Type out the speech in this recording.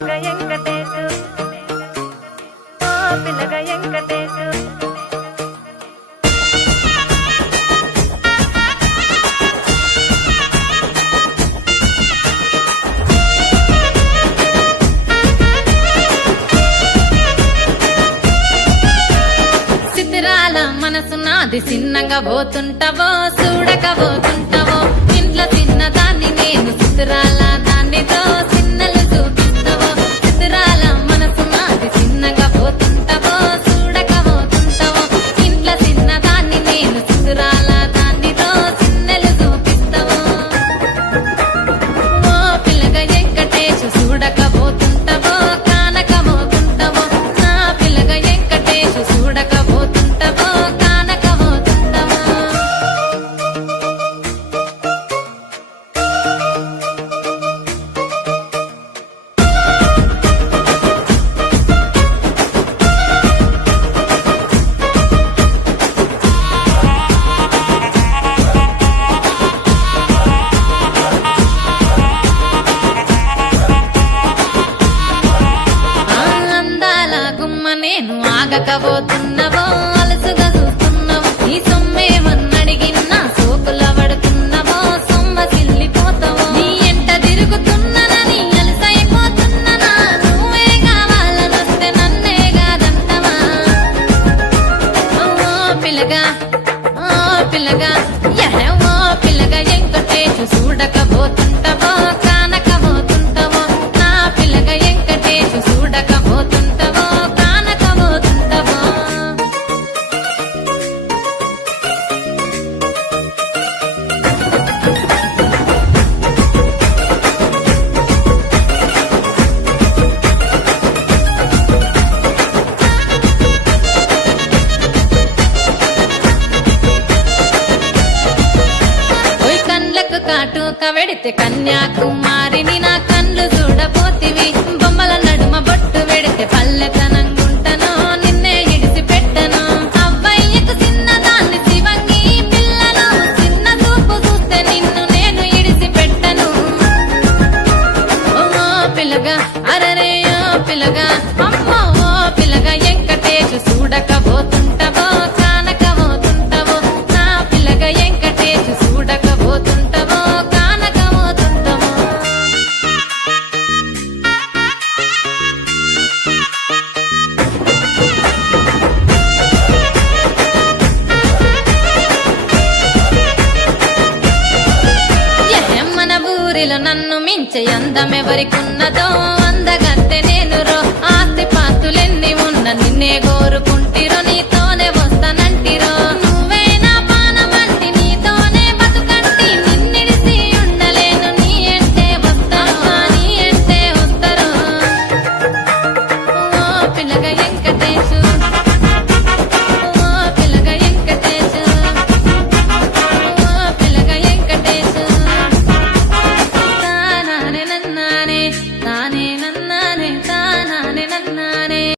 వెంకటేశు ఓ పిల్లగ వెంకటేశు సితిరాల మనసు నాది చిన్నగా పోతుంటావో చూడకపోతుంటావో ఇంట్లో చిన్నదాన్ని నేను సితిరాల దాన్నితో చిన్నలు చూపిస్తావో సితిరాల మనసు నాది చిన్నగా పోతుంటావో చూడకపోతుంటావో ఇంట్లో చిన్నదాన్ని నేను సితిరాల దాన్నితో చిన్నలు చూపిస్తావో ఓ పిల్లగా వెంకటేశు చూడకపోతుంటావో కానకపోతుంటావో నా పిల్లగా వెంకటేశు చూడకపోతుంటావో కానకపోతుంటావో అందాల గుమ్మ నేను ఆగకపోతున్నవో అలసుగా చూస్తున్నవో నీ సొమ్మేమన్నడిగినా సోకుల పడుతున్నవో సొమ్మ సిల్లిపోతావో నీ ఎంట తిరుగుతున్ననని అలసైపోతున్ననా నువ్వే కావాలనొస్తే నన్నే కాదంటవా ఓ పిల్లగా ఓ పిల్లగా ఓ పిల్లగా వెంకటేశు చూడకపోతుంటావో కానకపోతుంటావో నా పిల్లగా వెంకటేశు చూడకపోతుంటావో కానకపోతుంటావో ఓయ్ కండ్లకు కాటుక వెడితే కన్యాకుమారిని నా కండ్లు చూడపోతివి బొమ్మల నడుమ బొట్టు వెడితే పల్లెతనంగుంటను నిన్నే ఇడిసి పెట్టను అవ్వయ్యకు చిన్నదాన్ని శివంగి పిల్లను చిన్న చూపు చూస్తే నిన్ను నేను ఇడిసి పెట్టను ఓ పిల్లగా అరరే ఓ పిల్లగా అమ్మో ఓ పిల్లగా వెంకటేశు చూడకపోతుంటావో కానకపోతుంటావో నా పిల్లగా వెంకటేశు చూడకపోతుంటావో కానకపోతుంటావో మన ఊరిలో నన్ను మించే అందమెవరికున్నదో